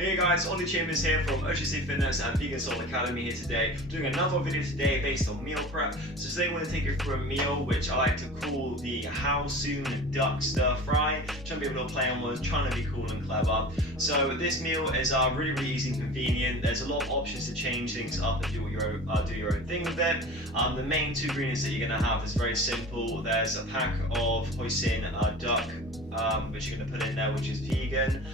Hey guys, Ollie Chambers here from OTC Fitness and Vegan Soul Academy here today, doing another video today based on meal prep. So today I want to take you through a meal which I like to call the How Soon Duck Stir Fry. Trying to be able to play on words, trying to be cool and clever. So this meal is really easy and convenient. There's a lot of options to change things up and do your own thing with it. The main two ingredients that you're going to have is very simple. There's a pack of hoisin duck, which you're going to put in there, which is vegan.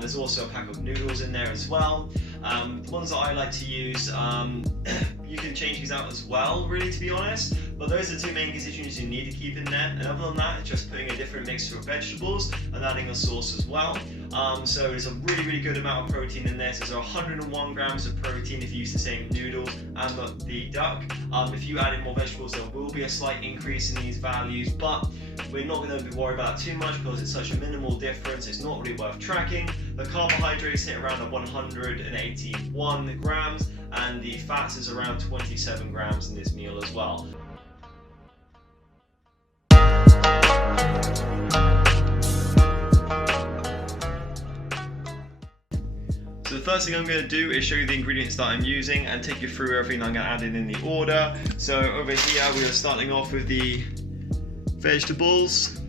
There's also a pack of noodles in there as well. The ones that I like to use, you can change these out as well, really, to be honest, but those are the two main constituents you need to keep in there. And other than that, it's just putting a different mixture of vegetables and adding a sauce as well. So there's a really good amount of protein in this. There's 101 grams of protein if you use the same noodles and the duck. If you add in more vegetables, there will be a slight increase in these values, but we're not going to worry about it too much because it's such a minimal difference. It's not really worth tracking. The carbohydrates hit around 181 grams, and the fats is around 27 grams in this meal as well. So the first thing I'm going to do is show you the ingredients that I'm using and take you through everything I'm going to add in the order. So over here we are starting off with the vegetables.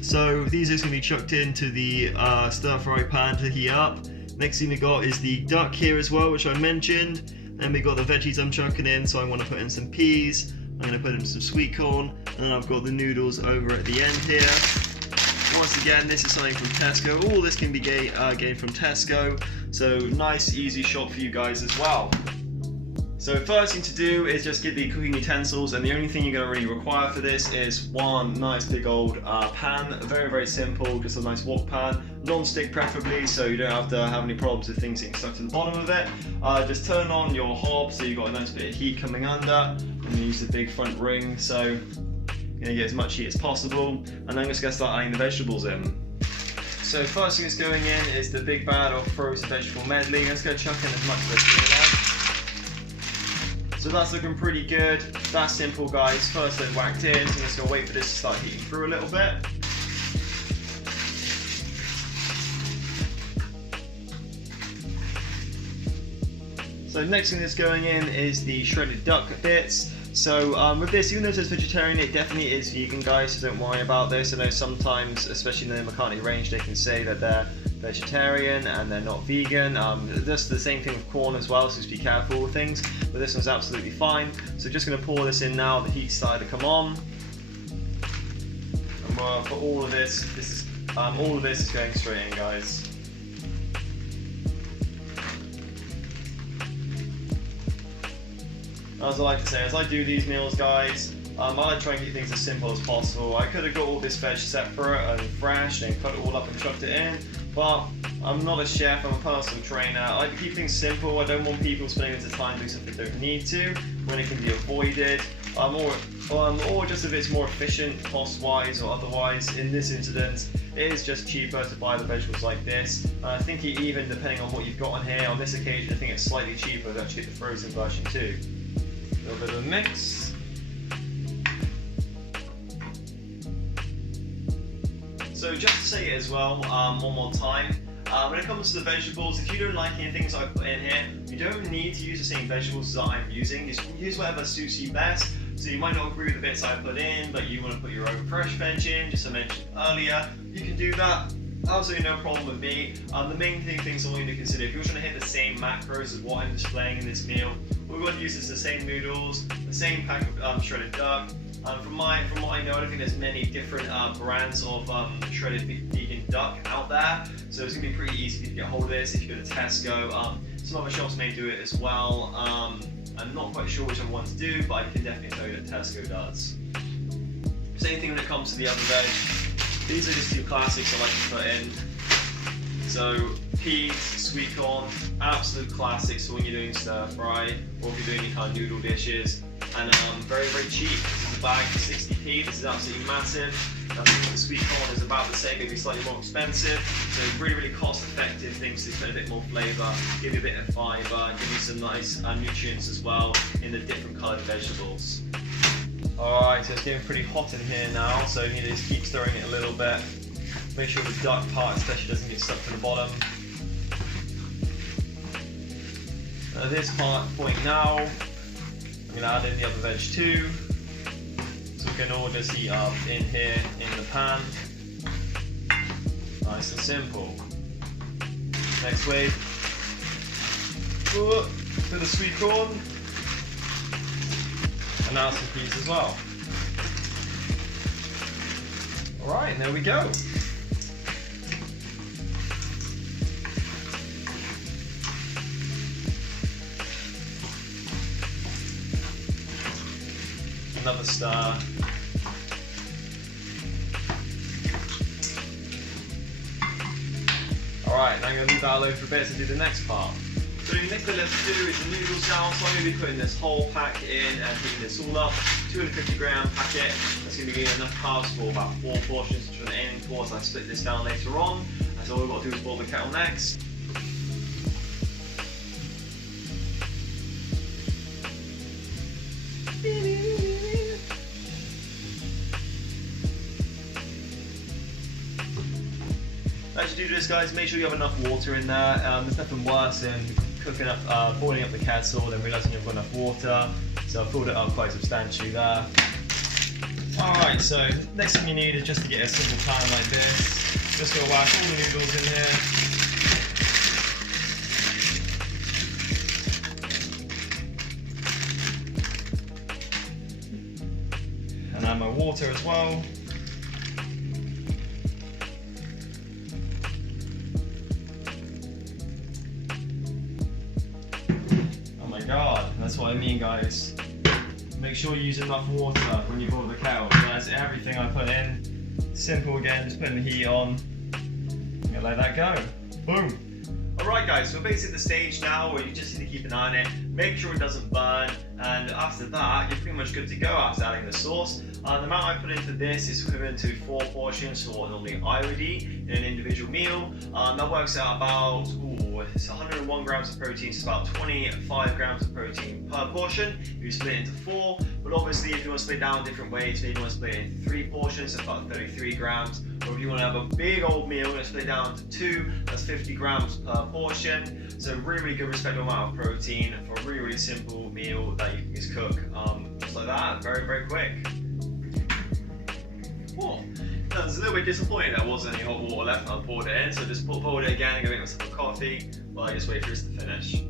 So these are just going to be chucked into the stir fry pan to heat up. Next thing we got is the duck here as well, which I mentioned. Then we got the veggies I'm chucking in, so I want to put in some peas. I'm going to put in some sweet corn, and then I've got the noodles over at the end here. Once again, this is something from Tesco. All this can be gained from Tesco, so nice, easy shop for you guys as well. So first thing to do is just get the cooking utensils, and the only thing you're going to really require for this is one nice big old pan. Very simple, just a nice wok pan, non-stick preferably, so you don't have to have any problems with things getting stuck to the bottom of it. Just turn on your hob so you've got a nice bit of heat coming under, and use the big front ring, so you're going to get as much heat as possible. And then I'm just going to start adding the vegetables in. So first thing that's going in is the big bag of frozen vegetable medley. I'm just going to chuck in as much as I can. So that's looking pretty good. That's simple, guys. First they're whacked in, so I'm just going to wait for this to start heating through a little bit. So next thing that's going in is the shredded duck bits. So with this, even though it says vegetarian, it definitely is vegan, guys, so don't worry about this. I know sometimes, especially in the McCartney range, they can say that they're vegetarian and they're not vegan. That's the same thing with corn as well, so just be careful with things, but this one's absolutely fine. So just going to pour this in now. The heat's started to come on, and for all of this is going straight in, guys. As I like to say, as I do these meals, guys, I like to try and keep things as simple as possible. I could have got all this veg separate and fresh and cut it all up and chucked it in, but I'm not a chef, I'm a personal trainer. I like to keep things simple. I don't want people spending the time doing something they don't need to when it can be avoided. Or just if it's more efficient cost-wise or otherwise. In this incident, it is just cheaper to buy the vegetables like this. I think even depending on what you've got on here, on this occasion, I think it's slightly cheaper to actually get the frozen version too. A little bit of a mix. So just to say it as well, one more time, when it comes to the vegetables, if you don't like any things I put in here, you don't need to use the same vegetables that I'm using. Just use whatever suits you best. So you might not agree with the bits I put in, but you want to put your own fresh veg in, just as I mentioned earlier, you can do that. Absolutely no problem with me. The main things I want you to consider, if you're trying to hit the same macros as what I'm displaying in this meal, what we're going to use is the same noodles, the same pack of shredded duck. From what I know, I don't think there's many different brands of shredded vegan duck out there, so it's going to be pretty easy for you to get hold of this if you go to Tesco. Some other shops may do it as well. I'm not quite sure which ones do, but I can definitely tell you that Tesco does. Same thing when it comes to the other veg. These are just two classics I like to put in. So peas, sweet corn, absolute classics for when you're doing stir fry or if you're doing any kind of noodle dishes. And very cheap. This is a bag for 60p. This is absolutely massive. The sweet corn is about the same, maybe slightly more expensive. So really cost effective things to put a bit more flavour, give you a bit of fibre, give you some nice nutrients as well in the different coloured vegetables. Alright, so it's getting pretty hot in here now, so you need to just keep stirring it a little bit. Make sure the duck part especially doesn't get stuck to the bottom. At this point now, I'm going to add in the other veg too. So we can all just heat up in here in the pan. Nice and simple. Next wave. Bit of sweet corn. And now some peas as well. Alright, and there we go. Another star. Alright, now I'm going to leave that alone for a bit to do the next part. So the next thing let's do is the noodles now. So I'm going to be putting this whole pack in and heating this all up. 250-gram packet. That's going to be enough carbs for about 4 portions, which I'm aiming for as I split this down later on. And so all we've got to do is boil the kettle next. As you do this, guys, make sure you have enough water in there. There's nothing worse than cooking up, boiling up the kettle, then realising you've got enough water. So I've filled it up quite substantially there. Alright, so next thing you need is just to get a simple pan like this. Just gonna whack all the noodles in here. And add my water as well. God, that's what I mean, guys. Make sure you use enough water when you boil the kettle. So that's everything I put in. Simple again, just putting the heat on. I'm gonna let that go. Boom. Alright guys, so we're basically at the stage now where you just need to keep an eye on it, make sure it doesn't burn, and after that you're pretty much good to go after adding the sauce. The amount I put into this is equivalent to 4 portions for what normally I would eat in an individual meal. That works out about, it's 101 grams of protein, so it's about 25 grams of protein per portion. You split it into 4, but obviously if you want to split it down different ways, maybe you want to split it into 3 portions, so about 33 grams. Or if you want to have a big old meal and split it down into 2, that's 50 grams per portion. So really good respectable amount of protein for a really simple meal that you can just cook just like that, very quick. Oh, I was a little bit disappointed there wasn't any hot water left and I poured it in, so just poured it again and go make myself a coffee while I just wait for this to finish.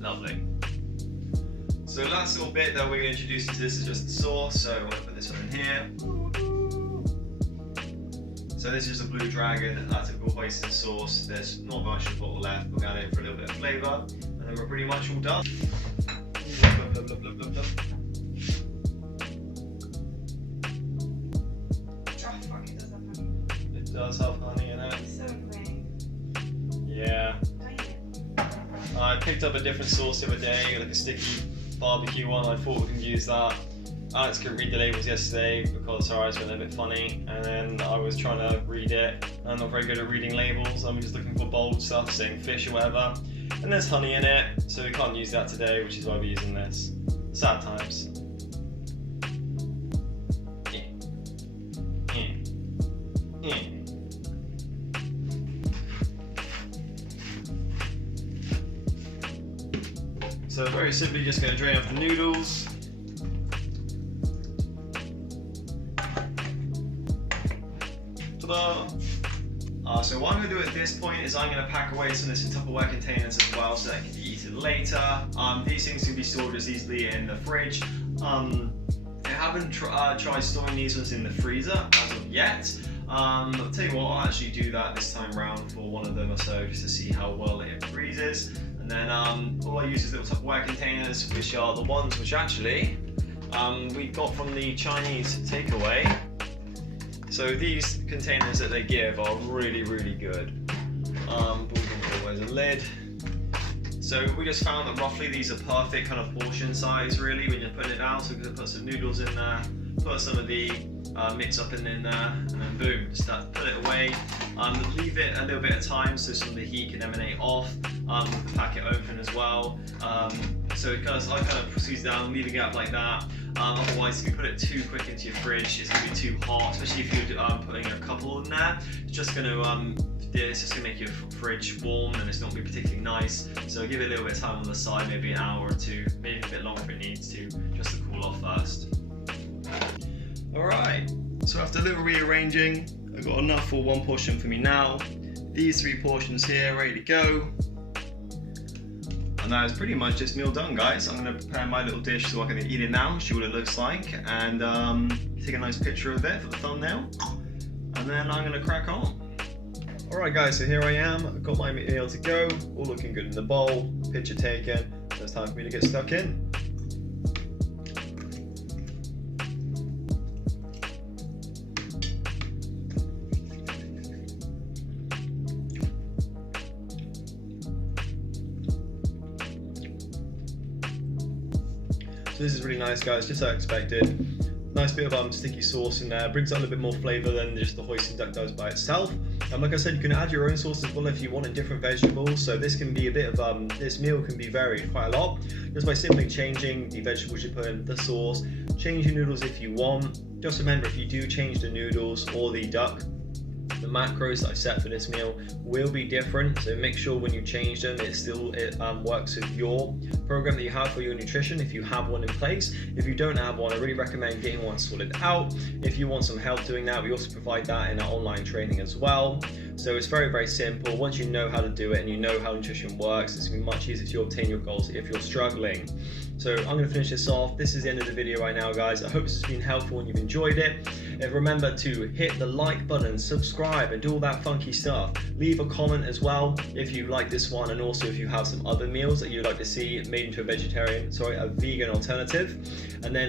Lovely. So the last little bit that we're going to introduce into this is just the sauce, so I'm going to put this one in here. So this is a Blue Dragon, typical hoisin sauce. There's not much of the bottle left. We're going to add it for a little bit of flavour, and then we're pretty much all done. It does have honey in it. It's so annoying. Yeah. I picked up a different sauce the other day, like a sticky barbecue one. I thought we could use that. Alex couldn't read the labels yesterday because her eyes went a bit funny, and then I was trying to read it. I'm not very good at reading labels. I'm just looking for bold stuff, saying fish or whatever. And there's honey in it, so we can't use that today, which is why we're using this. Sad times. So very simply, just going to drain off the noodles. So what I'm going to do at this point is I'm going to pack away some of this in Tupperware containers as well so that it can be eaten later. These things can be stored as easily in the fridge. I haven't tried storing these ones in the freezer as of yet. I'll tell you what, I'll actually do that this time round for one of them or so just to see how well it freezes. And then all I use is little Tupperware containers, which are the ones which actually we got from the Chinese takeaway. So these containers that they give are really good. There's a lid. So we just found that roughly these are perfect kind of portion size really when you're putting it down. So we're going to put some noodles in there, put some of the mix up and in there, and then boom, just put it away. Leave it a little bit of time so some of the heat can emanate off with the packet open as well. So I kind of proceed down, leaving it up like that. Otherwise, if you put it too quick into your fridge, it's going to be too hot, especially if you're putting a couple in there. It's just going to make your fridge warm, and it's not going to be particularly nice. So give it a little bit of time on the side, maybe an hour or two, maybe a bit longer if it needs to, just to cool off first. Alright, so after a little rearranging, I've got enough for one portion for me now. These 3 portions here ready to go. And that is pretty much this meal done, guys. I'm going to prepare my little dish so I can eat it now, see what it looks like, and take a nice picture of it for the thumbnail. And then I'm going to crack on. Alright guys, so here I am. I've got my meal to go, all looking good in the bowl, picture taken. So it's time for me to get stuck in. So this is really nice, guys, just as I expected. Nice bit of sticky sauce in there, brings out a little bit more flavour than just the hoisin duck does by itself. Like I said, you can add your own sauce as well if you wanted different vegetables, so this can be a bit of, this meal can be varied quite a lot, just by simply changing the vegetables you put in the sauce, change your noodles if you want. Just remember, if you do change the noodles or the duck, the macros that I set for this meal will be different, so make sure when you change them it works with your program that you have for your nutrition, if you have one in place. If you don't have one, I really recommend getting one sorted out. If you want some help doing that, we also provide that in our online training as well. So it's very, very simple. Once you know how to do it and you know how nutrition works, it's going to be much easier to obtain your goals if you're struggling. So I'm going to finish this off. This is the end of the video right now, guys. I hope this has been helpful and you've enjoyed it. And remember to hit the like button, subscribe, and do all that funky stuff. Leave a comment as well if you like this one, and also if you have some other meals that you'd like to see made into a vegan alternative. And then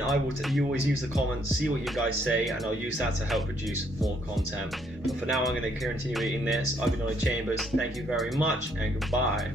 you always use the comments, see what you guys say, and I'll use that to help produce more content. But for now, I'm going to continue eating this. I've been Ollie Chambers. Thank you very much, and goodbye.